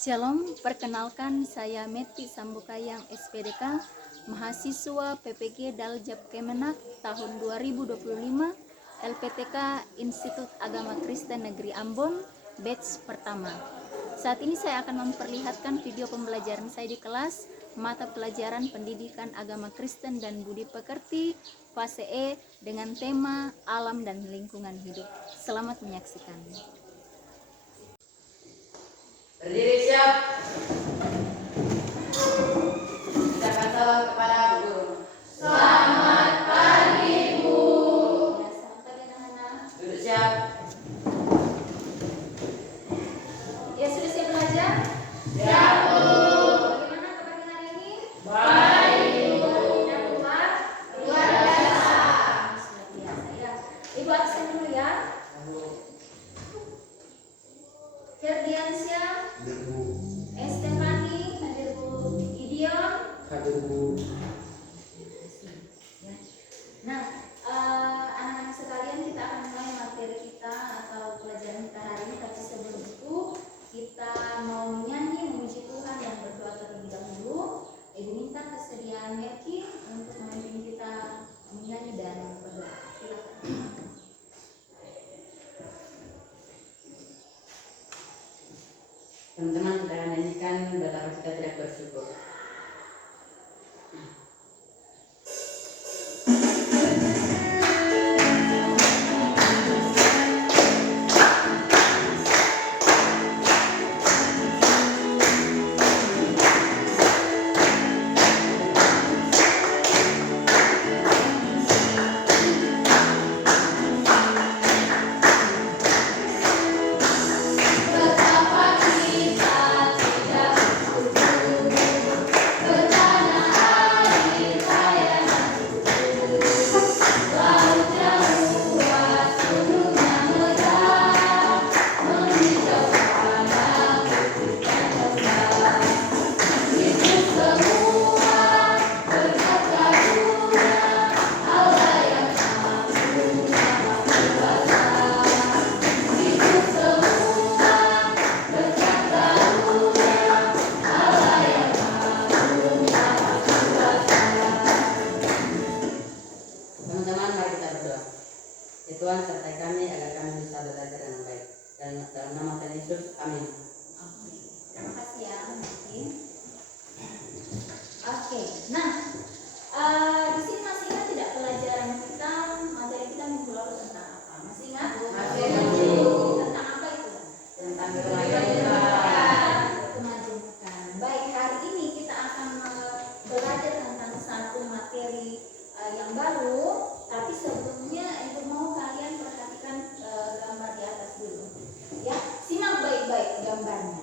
Shalom, perkenalkan saya Meti Sambukayang SPDK, mahasiswa PPG Daljab Kemenak tahun 2025, LPTK Institut Agama Kristen Negeri Ambon, batch pertama. Saat ini saya akan memperlihatkan video pembelajaran saya di kelas mata pelajaran Pendidikan Agama Kristen dan Budi Pekerti fase E dengan tema Alam dan Lingkungan Hidup. Selamat menyaksikan. Berdiri siap. Ucapkan salam kepada Bu Guru. Selamat pagi Bu. Ya, selamat pagi anak-anak. Duduk siap. Ya, sudah siap belajar? Siap Bu. Bagaimana kabarnya hari ini? Baik Bu. Dan luar biasa. Luar biasa ya. Ibu absen dulu ya. Ferdiansyah, Hadir Bu. Estefani, hadir Bu. Gideon, Hadir Bu. ya. Nah, anak-anak sekalian, kita akan mulai materi kita atau pelajaran kita hari ini. Tapi sebelum itu kita mau menyanyi, memuji Tuhan dan berdoa terlebih dahulu. Ibu minta kesediaan Meki untuk memimpin kita menyanyi dan berdoa. Silakan. Teman-teman, kita akan nyanyikan betapa kita tidak bersyukur. Teman-teman, mari kita berdoa. Ya Tuhan, sertai kami agar kami bisa belajar dengan baik. Dan dalam nama Tuhan Yesus, amin. Oke, terima kasih ya, Meki. Oke, nah di sini masih ingat tidak pelajaran kita, materi kita minggu lalu tentang apa? Masih ingat? Masih ingat, Bu. Tentang apa itu? Tentang kemajuan. Kemajemukan. Baik, hari ini kita akan belajar tentang satu materi yang baru. Tapi sebelumnya ibu mau kalian perhatikan gambar di atas dulu. Ya, simak baik-baik gambarnya.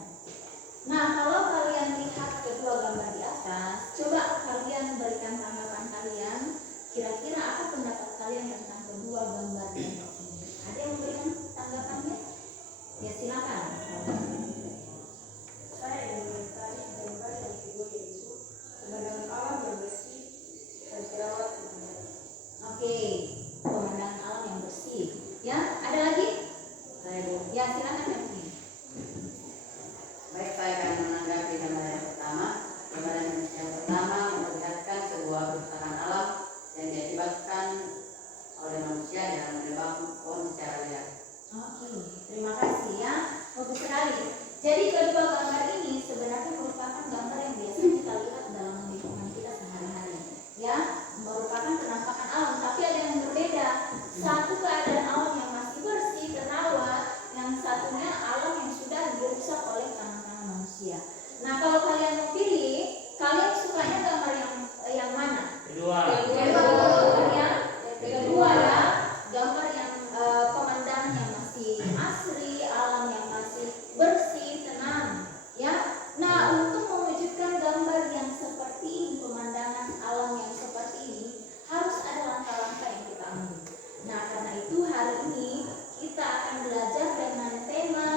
Nah, kalau kalian lihat kedua gambar di atas, coba kalian berikan tanggapan kalian. Kira-kira apa pendapat kalian tentang kedua gambar di atas ini? Ada yang memberikan tanggapannya? Ya, silakan. Saya ingin mencari gambar yang kedua yaitu pemandangan alam yang bersih dan terawat dengan baik. Oke, pemandangan alam yang bersih. Ya, ada lagi? Saya Bu. Ya, silakan Meki. Baik, saya akan menanggapi gambar yang pertama. Gambar yang pertama memperlihatkan sebuah kerusakan alam yang diakibatkan oleh manusia dengan menebang pohon secara liar. Oke, terima kasih ya. Bagus sekali. Jadi kedua gambar ini sebenarnya merupakan gambar yang biasanya kita lihat dalam lingkungan kita sehari-hari. Ya, merupakan penampakan alam, tapi ada yang berbeda. Satu keadaan alam yang masih bersih, terawat, yang satunya alam yang sudah dirusak oleh tangan-tangan manusia. Nah, kalau kalian mau pilih, kalian sukanya gambar yang mana? Kedua. Kedua ya, gambar yang pemandangan yang masih asri, alam yang masih bersih, tenang, ya. Nah, untuk mewujudkan gambar yang seperti ini, pemandangan alam yang seperti ini, harus ada langkah-langkah yang kita ambil. Nah, karena itu hari ini kita akan belajar dengan tema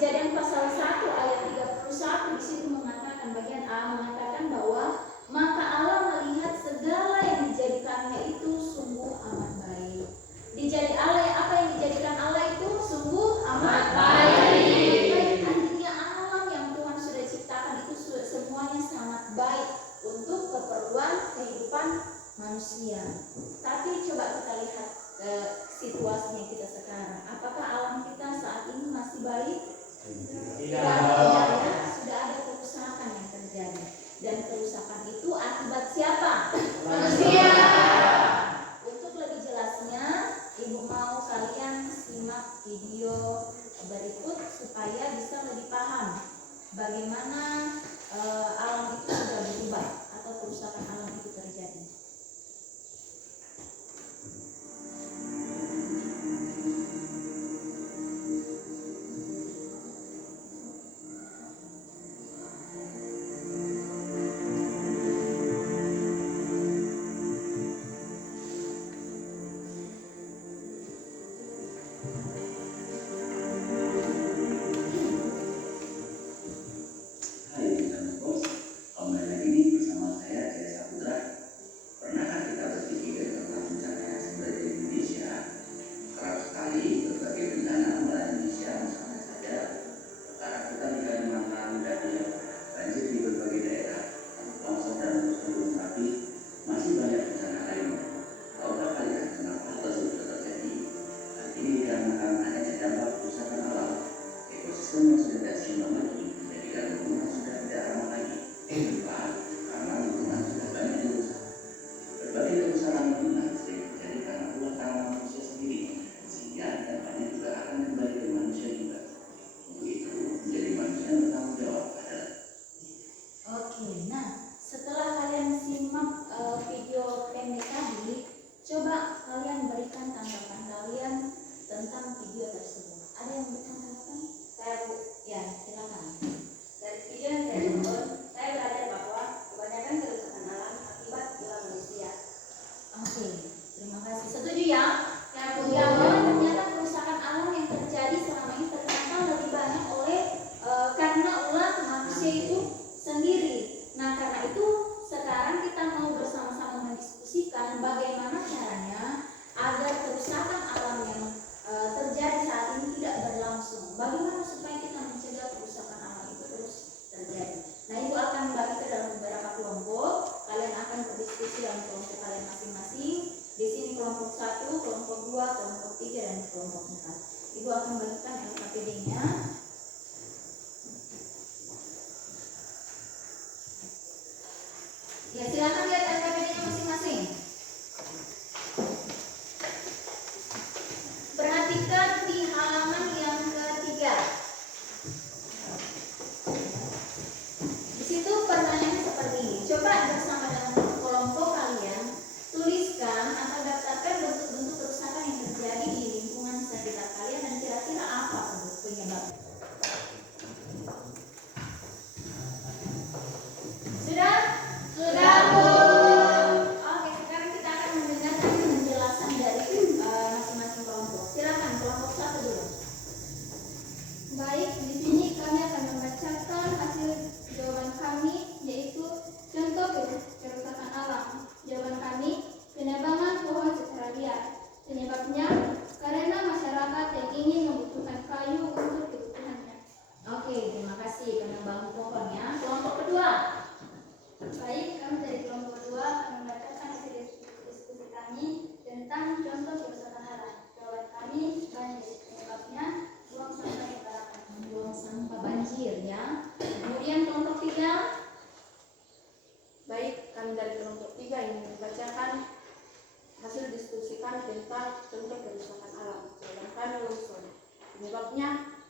Kejadian pasal 1 ayat 31 di situ mengatakan, bagian A mengatakan bahwa maka Allah melihat segala yang dijadikannya itu sungguh amat baik. Apa yang dijadikan Allah itu sungguh amat baik. Artinya alam yang Tuhan sudah ciptakan itu semuanya sangat baik untuk keperluan kehidupan manusia. Tapi coba kita lihat situasinya kita sekarang. Apakah alam kita saat ini masih baik? Tidak. Sudah ada kerusakan yang terjadi. Dan kerusakan itu akibat siapa? Manusia. Untuk lebih jelasnya, Ibu mau kalian simak video berikut supaya bisa lebih paham bagaimana alam itu sudah berubah atau kerusakan alam itu terjadi.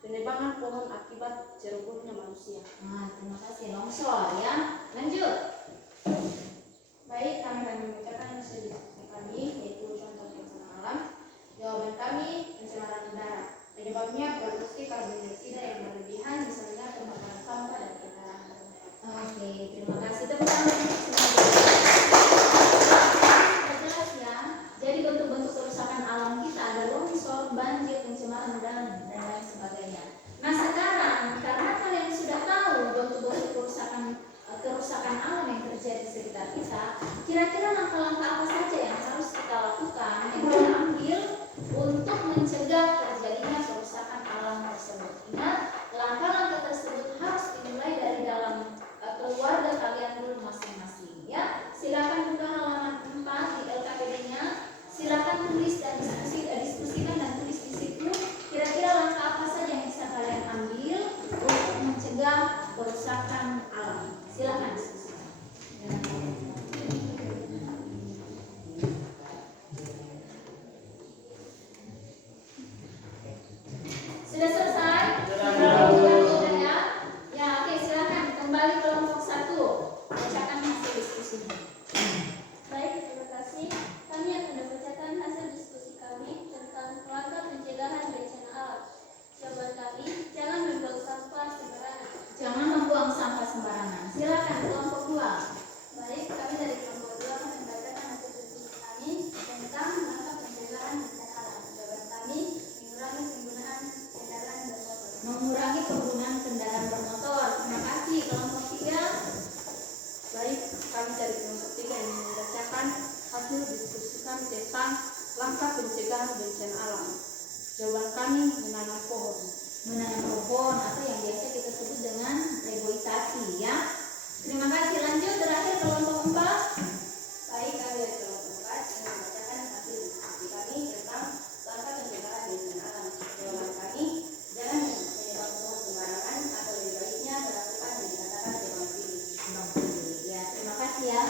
Penebangan pohon akibat cerobohnya manusia. Nah, terima kasih. Longsor ya. Lanjut. Baik, kami akan membacakan hasil diskusi kami, yaitu contoh pencemaran alam. Jawaban kami, pencemaran udara. Penyebabnya produksi karbon dioksida yang berlebihan, misalnya pembakaran sampah dan kendaraan bermotor. Oke, terima kasih. Tepuk tangan untuk semua. Jelas ya. Jadi bentuk-bentuk kerusakan alam kita ada longsor, banjir, pencemaran udara dan lain sebagainya. Nah sekarang kami, jangan membuang sampah sembarangan. Jangan membuang sampah sembarangan. Silakan kelompok 2. Baik, kami dari kelompok 2 akan membacakan hasil diskusi kami tentang langkah pencegahan bencana alam. Jawaban kami, mengurangi penggunaan kendaraan bermotor. Mengurangi penggunaan kendaraan bermotor. Terima kasih kelompok 3. Baik, kami dari kelompok 3 yang membacakan hasil diskusi kami tentang langkah pencegahan bencana alam. Jawaban kami, menanam pohon. Menanam pohon atau yang biasa kita sebut dengan reboisasi ya. Terima kasih. Lanjut terakhir kelompok 4. Baik, kami dari kelompok 4 ingin membacakan hasil diskusi kami tentang langkah pencegahan bencana alam. Jawaban kami, jangan menyebar pohon sembarangan atau lebih baiknya melakukan yang dikatakan tebang pilih. Ya, terima kasih ya.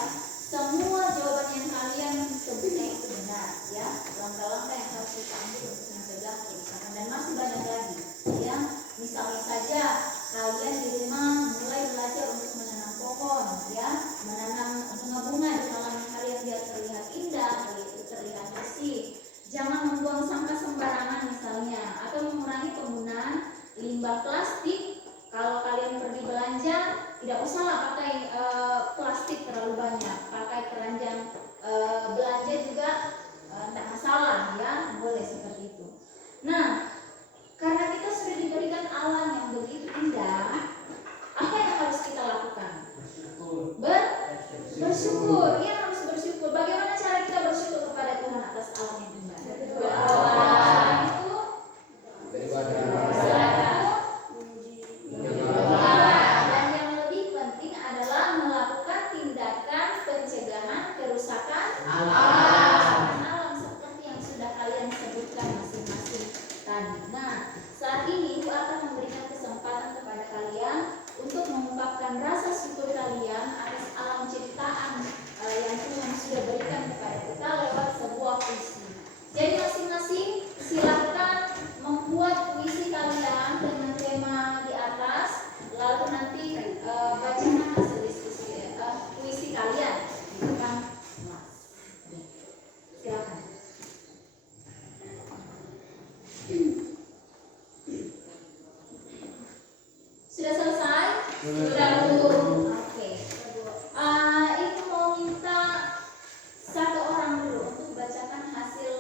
Semua jawaban yang kalian sebutkan itu benar ya. Langkah-langkah yang harus kita ambil untuk mencegah kerusakan dan masih banyak lagi ya. Misalnya saja kalian di rumah mulai belajar untuk menanam pohon ya, menanam bunga-bunga di halaman kalian biar terlihat indah, terlihat bersih. Jangan membuang sampah sembarangan misalnya, atau mengurangi penggunaan limbah plastik. Kalau kalian pergi belanja, tidak usahlah pakai plastik terlalu banyak, pakai keranjang belanja juga tidak masalah ya, boleh seperti itu. Nah, karena kita sudah diberikan alam yang begitu indah, apa yang harus kita lakukan? Bersyukur, ya harus bersyukur. Bagaimana cara kita bersyukur kepada Tuhan atas alam yang indah? Selain itu, dan yang lebih penting adalah melakukan tindakan pencegahan kerusakan alam seperti yang sudah kalian sebutkan masing-masing tadi. Nah, saat ini Ibu akan memberikan kesempatan kepada kalian untuk mengungkapkan rasa syukur kalian atas alam ciptaan yang Tuhan sudah berikan kepada kita lewat sebuah puisi. Jadi masing-masing silakan membuat puisi kalian dengan tema di atas, lalu nanti bacakan hasil diskusi puisi kalian di depan kelas. Silakan. Sudah selesai? Sudah Bu. Oke. Ibu mau minta satu orang dulu untuk bacakan hasil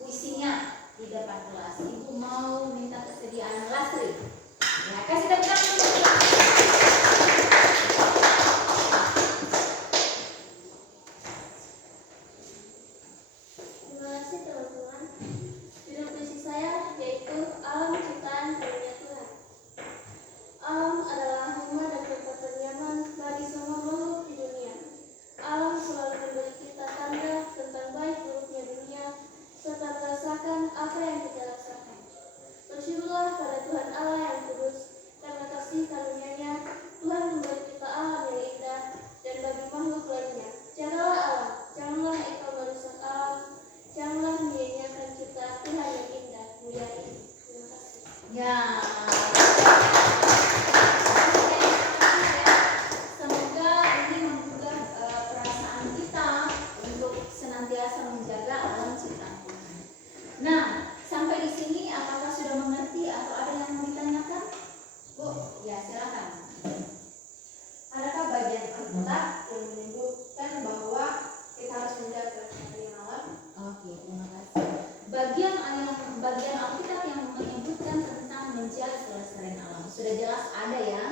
puisinya di depan kelas. Ibu mau minta kesediaan Lastri. Ya, kasih tepuk tangan untuk Lastri. Terima kasih teman-teman. Judul puisi saya yaitu Alam Ciptaan Karunia Tuhan. Alam adalah rumah dan tempat ternyaman bagi semua makhluk di dunia. Alam selalu memberi kita tanda tentang baik buruknya dunia serta merasakan apa yang kita rasakan. Bersyukurlah pada Tuhan Allah yang kudus, karena kasih karunia-Nya Tuhan memberi kita alam yang indah dan bagi makhluk lainnya. Jagalah alam, janganlah engkau merusak alam, janganlah menyia-nyiakan ciptaan Tuhan yang indah mulia ini. Terima kasih. Ya. Semoga ini menggugah perasaan kita untuk senantiasa menjaga alam ciptaan Tuhan. Nah, sampai di sini apakah sudah mengerti atau ada yang mau ditanyakan? Bu, ya silakan. Adakah bagian Alkitab yang menyebutkan bahwa kita harus menjaga kelestarian alam? Oke, terima kasih. Bagian Alkitab yang menyebutkan tentang menjaga kelestarian alam sudah jelas ada ya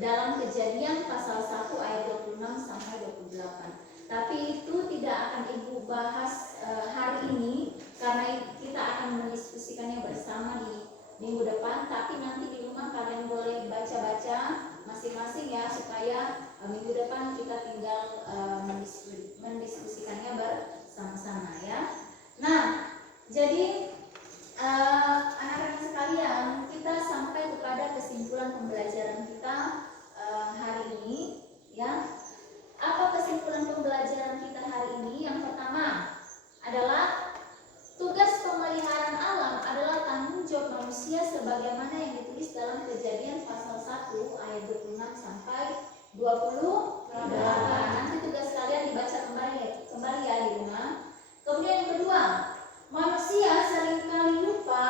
dalam Kejadian pasal 1 ayat 26 sampai 28. Tapi itu tidak akan Ibu bahas hari ini karena kita akan mendiskusikannya bersama di minggu depan. Tapi nanti di rumah kalian boleh baca-baca masing-masing ya supaya minggu depan kita tinggal mendiskusikannya bersama-sama ya. Nah, jadi anak-anak sekalian, kita sampai kepada kesimpulan pembelajaran kita hari ini ya. Apa kesimpulan pembelajaran kita hari ini? Yang pertama adalah tugas pemeliharaan alam adalah tanggung jawab manusia sebagaimana yang ditulis dalam Kejadian pasal 1 ayat 26 sampai 28. Nanti tugas kalian dibaca kembali ya di rumah. Kemudian yang kedua, manusia seringkali lupa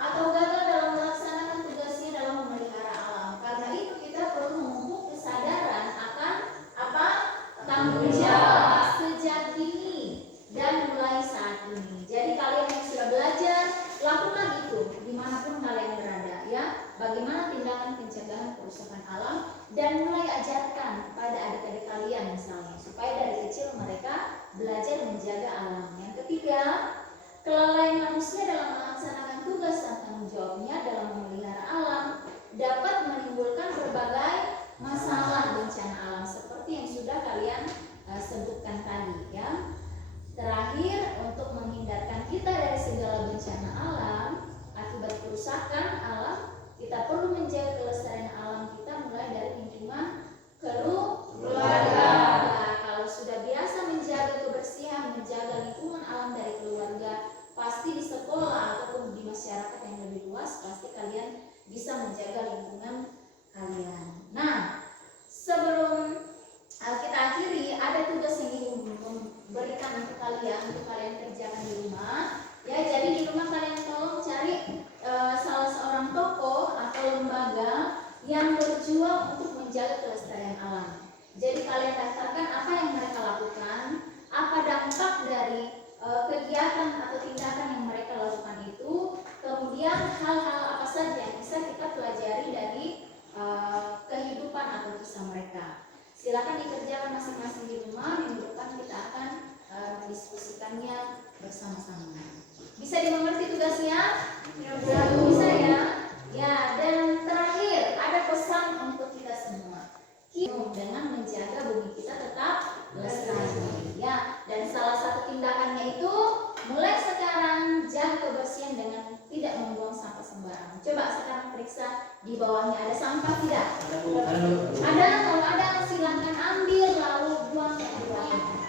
atau gagal dalam melaksanakan tugasnya dalam memelihara alam. Karena itu kita perlu memupuk kesadaran akan apa? Tanggung jawab sejak dini dan mulai saat ini. Jadi kalian yang sudah belajar, lakukan itu dimanapun kalian berada ya. Bagaimana tindakan pencegahan kerusakan alam, dan mulai ajarkan pada adik-adik kalian misalnya, supaya dari kecil mereka belajar menjaga alam. Yang ketiga, kelalaian manusia dalam melaksanakan tugas dan tanggung jawabnya dalam memelihara alam dapat menimbulkan berbagai masalah bencana alam seperti yang sudah kalian sebutkan tadi ya. Terakhir, untuk menghindarkan kita dari segala bencana alam akibat kerusakan alam, kita perlu menjaga kelestarian alam kita mulai dari lingkungan keluarga. Nah, kalau sudah biasa menjaga kebersihan, menjaga lingkungan alam dari keluarga, pasti di sekolah ataupun di masyarakat yang lebih luas, pasti kalian bisa menjaga lingkungan kalian. Nah, sebelum kita akhiri, ada tugas yang ingin memberikan untuk kalian kerjakan di rumah. Ya, jadi di rumah kalian tolong cari salah seorang tokoh atau lembaga yang berjuang untuk menjaga kelestarian alam. Jadi kalian daftarkan apa yang mereka lakukan, apa dampak dari kegiatan atau tindakan yang mereka lakukan itu, kemudian hal-hal apa saja yang bisa kita pelajari dari kehidupan atau kisah mereka. Silakan dikerjakan masing-masing di rumah. Minggu depan kita akan mendiskusikannya bersama-sama. Bisa dimengerti tugasnya? Bisa ya? Ya, dan terakhir ada pesan untuk kita semua. Dengan menjaga bumi kita tetap lestari. Ya, dan salah satu tindakannya itu mulai sekarang jaga kebersihan dengan tidak membuang sampah sembarangan. Coba sekarang periksa di bawahnya ada sampah tidak? Ada. Kalau ada silahkan ambil lalu buang ke tempat.